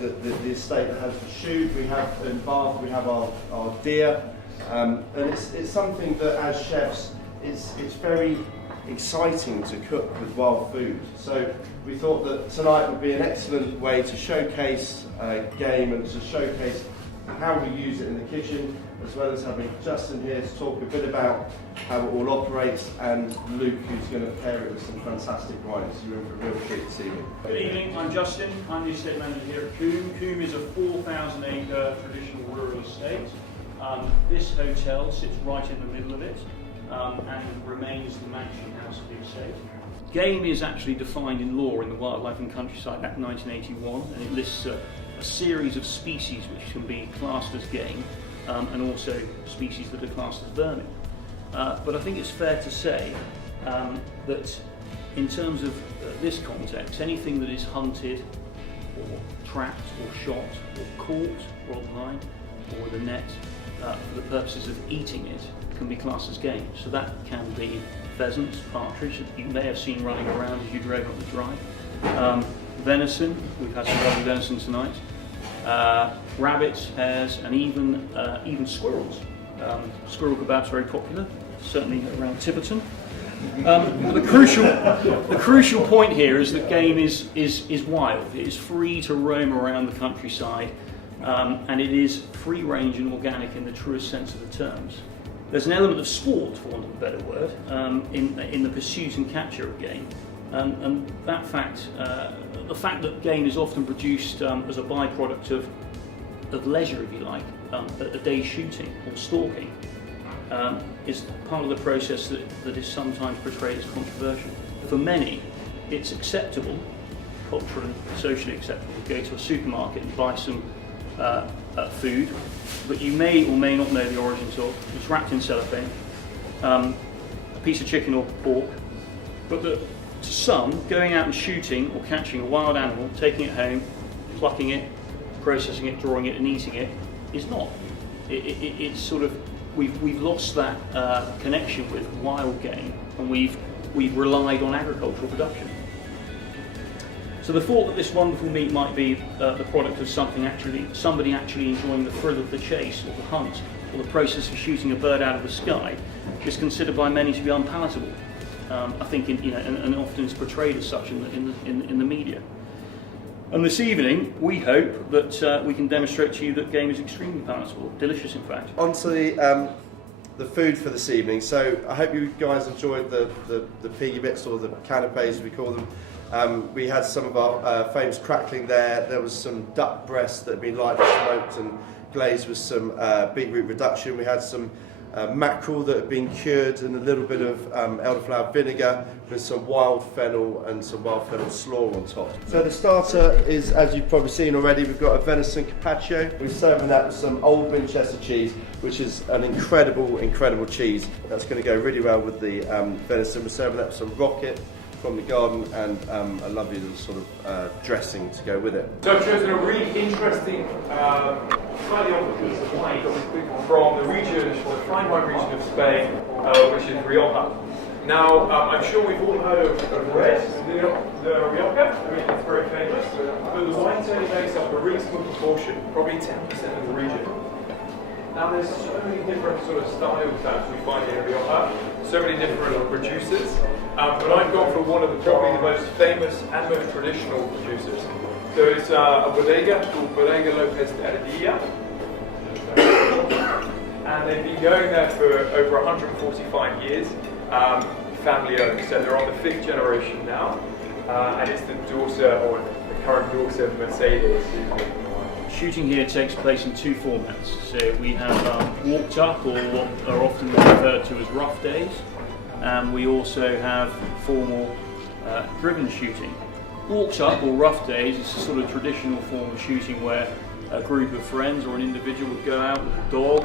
the estate that has the shoot. We have in Bath, we have our deer, and it's something that as chefs, it's very exciting to cook with wild food. So we thought that tonight would be an excellent way to showcase game and to showcase how we use it in the kitchen, as well as having Justin here to talk a bit about how it all operates, and Luke, who's going to pair it with some fantastic wines. You're in for a real treat this evening. Good evening, I'm Justin. I'm the estate manager here at Combe. Combe is a 4,000 acre traditional rural estate. This hotel sits right in the middle of it and remains the mansion house of the estate. Game is actually defined in law in the Wildlife and Countryside Act 1981, and it lists a series of species which can be classed as game, and also species that are classed as vermin. But I think it's fair to say that in terms of this context, anything that is hunted or trapped or shot or caught or on the line or with a net for the purposes of eating it can be classed as game. So that can be pheasants, partridge that you may have seen running around as you drove up the drive. Venison, we've had some lovely venison tonight. Rabbits, hares, and even squirrels. Squirrel kebab's very popular, certainly around Tiverton. But the crucial point here is that game is wild. It is free to roam around the countryside, and it is free range and organic in the truest sense of the terms. There's an element of sport, for want of a better word, in the pursuit and capture of game, and that fact, the fact that game is often produced as a byproduct of leisure, if you like, a day's shooting or stalking, is part of the process that is sometimes portrayed as controversial. For many, it's acceptable, culturally, socially acceptable, to go to a supermarket and buy some food that you may or may not know the origins of. It's wrapped in cellophane, a piece of chicken or pork, but that to some, going out and shooting or catching a wild animal, taking it home, plucking it, processing it, drawing it and eating it, is not. It's sort of, we've lost that connection with wild game, and we've relied on agricultural production. So the thought that this wonderful meat might be the product of somebody actually enjoying the thrill of the chase or the hunt or the process of shooting a bird out of the sky is considered by many to be unpalatable. I think, and often is portrayed as such in the media. And this evening, we hope that we can demonstrate to you that game is extremely palatable, delicious in fact. On to the food for this evening. So I hope you guys enjoyed the piggy bits, or the canapes as we call them. We had some of our famous crackling there. There was some duck breast that had been lightly smoked and glazed with some beetroot reduction. We had some mackerel that had been cured in a little bit of elderflower vinegar with some wild fennel and some wild fennel slaw on top. So the starter is, as you've probably seen already, we've got a venison carpaccio. We're serving that with some old Winchester cheese, which is an incredible cheese. That's going to go really well with the venison. We're serving that with some rocket from the garden and a lovely little sort of dressing to go with it. So I've chosen a really interesting, slightly odd piece of wine from the region, the fine wine region of Spain, which is Rioja. Now, I'm sure we've all heard of red, the Rioja. I mean, it's very famous, but the wine's only makes up a really small proportion, probably 10% of the region. Now, there's so many different sort of styles that we find in Rioja, so many different producers, but I've gone for one of probably the most famous and most traditional producers. So it's a bodega called Bodega Lopez de Heredia, and they've been going there for over 145 years, family owned, so they're on the 5th generation now, and it's the daughter, or the current daughter of Mercedes. Shooting here takes place in two formats. So we have walked up, or what are often referred to as rough days, and we also have formal driven shooting. Walked up, or rough days, is a sort of traditional form of shooting where a group of friends or an individual would go out with a dog,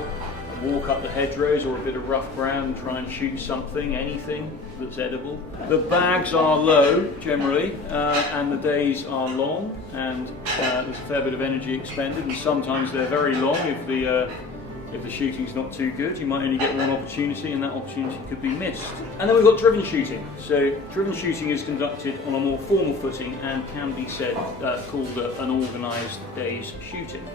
walk up the hedgerows or a bit of rough ground and try and shoot something, anything that's edible. The bags are low generally, and the days are long, and there's a fair bit of energy expended, and sometimes they're very long if If the shooting's not too good, you might only get one opportunity, and that opportunity could be missed. And then we've got driven shooting. So driven shooting is conducted on a more formal footing and can be called an organised day's shooting.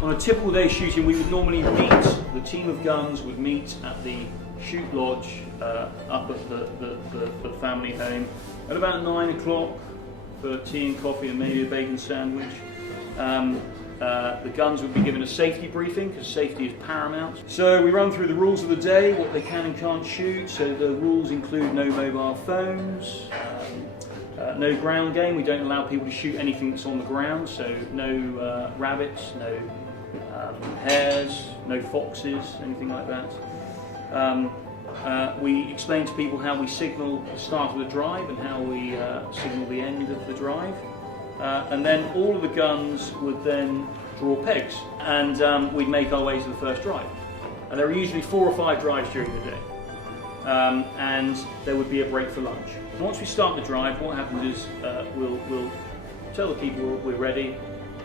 On a typical day's shooting, we would normally meet, the team of guns would meet at the shoot lodge up at the family home at about 9 o'clock for tea and coffee and maybe a bacon sandwich. The guns would be given a safety briefing because safety is paramount. So we run through the rules of the day, what they can and can't shoot. So the rules include no mobile phones, no ground game. We don't allow people to shoot anything that's on the ground. So no rabbits, no hares, no foxes, anything like that. We explain to people how we signal the start of the drive and how we signal the end of the drive. And then all of the guns would then draw pegs, and we'd make our way to the first drive. And there are usually 4 or 5 drives during the day, and there would be a break for lunch. Once we start the drive, what happens is we'll tell the people we're ready,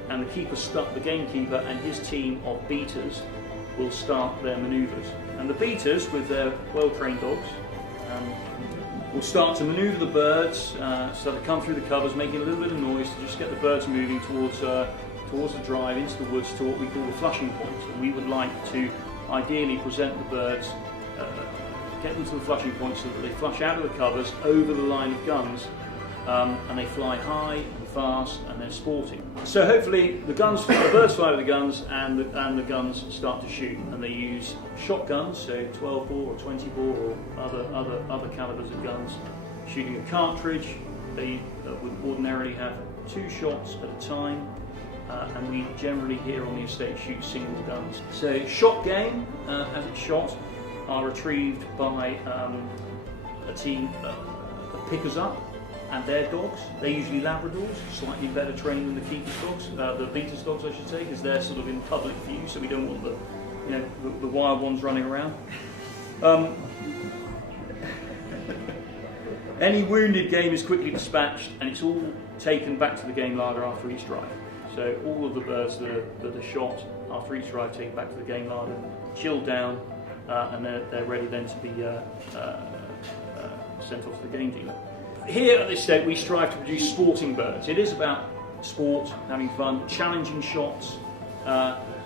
and the gamekeeper and his team of beaters will start their manoeuvres. And the beaters, with their well-trained dogs, will start to manoeuvre the birds, so they come through the covers, making a little bit of noise to just get the birds moving towards the drive into the woods to what we call the flushing point. And we would like to ideally present the birds, get them to the flushing point so that they flush out of the covers over the line of guns, and they fly high and fast and they're sporting. So hopefully the birds fly to the guns and the guns start to shoot, and they use shotguns, so 12 bore or 20 bore or other calibers of guns. Shooting a cartridge, they would ordinarily have 2 shots at a time, and we generally here on the estate shoot single guns. So shot game, as it's shot, are retrieved by a team of pickers up and their dogs. They're usually Labradors, slightly better trained than the keeper's dogs, the beaters' dogs I should say, because they're sort of in public view, so we don't want the wild ones running around. Any wounded game is quickly dispatched, and it's all taken back to the game larder after each drive. So all of the birds that are shot after each drive taken back to the game larder, chilled down, and they're ready then to be sent off to the game dealer. Here at this estate we strive to produce sporting birds. It is about sport, having fun, challenging shots.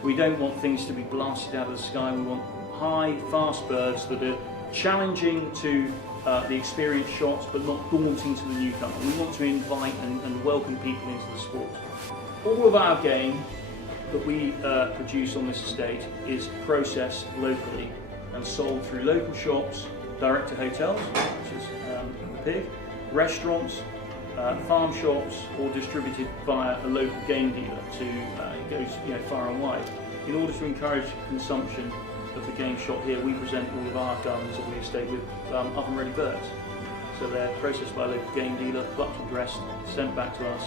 We don't want things to be blasted out of the sky. We want high, fast birds that are challenging to the experienced shots but not daunting to the newcomer. We want to invite and welcome people into the sport. All of our game that we produce on this estate is processed locally and sold through local shops, direct to hotels, which is the pig, restaurants, farm shops, or distributed via a local game dealer. It goes far and wide. In order to encourage consumption of the game shot here, we present all of our guns on the estate with oven-ready birds. So they're processed by a local game dealer, plucked and dressed, sent back to us,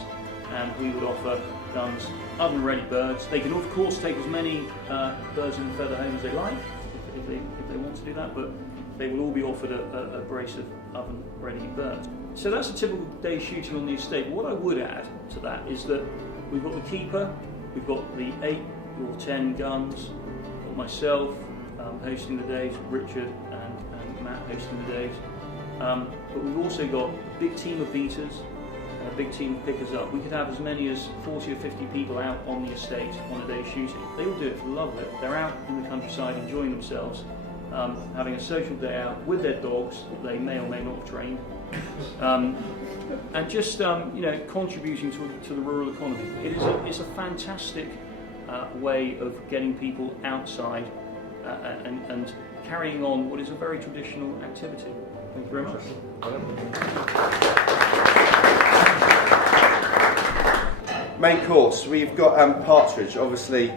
and we would offer guns, oven-ready birds. They can of course take as many birds in the feather home as they like, if they want to do that, but they will all be offered a brace of oven-ready birds. So that's a typical day shooting on the estate. What I would add to that is that we've got the keeper, we've got the 8 or 10 guns, we've got myself hosting the days, Richard and Matt hosting the days, but we've also got a big team of beaters and a big team of pickers up. We could have as many as 40 or 50 people out on the estate on a day shooting. They all do it for the love of it. They're out in the countryside enjoying themselves, having a social day out with their dogs that they may or may not have trained, and just contributing to the rural economy. It's a fantastic way of getting people outside and carrying on what is a very traditional activity. Thank you very much. Main course, we've got partridge, obviously.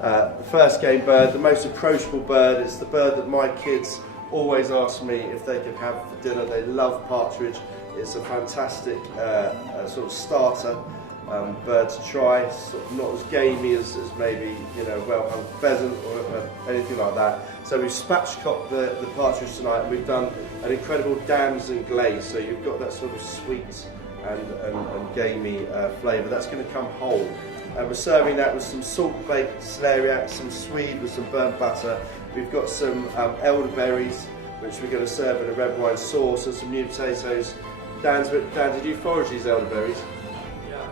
The first game bird, the most approachable bird. It's the bird that my kids always ask me if they could have for dinner. They love partridge. It's a fantastic sort of starter bird to try. Sort of not as gamey as maybe well-hung pheasant or anything like that. So we've spatchcocked the partridge tonight, and we've done an incredible damson glaze. So you've got that sort of sweet and gamey flavour. That's going to come whole. And we're serving that with some salt-baked celeriac, some swede with some burnt butter. We've got some elderberries, which we're going to serve in a red wine sauce, and some new potatoes. Dan, did you forage these elderberries? Yeah.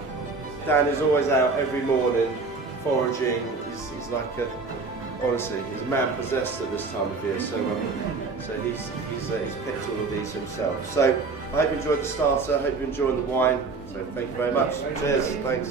Dan is always out every morning foraging. He's like honestly, he's a man possessed at this time of year. So he's picked all of these himself. So I hope you enjoyed the starter. I hope you're enjoying the wine. So thank you very much. Cheers. Thanks.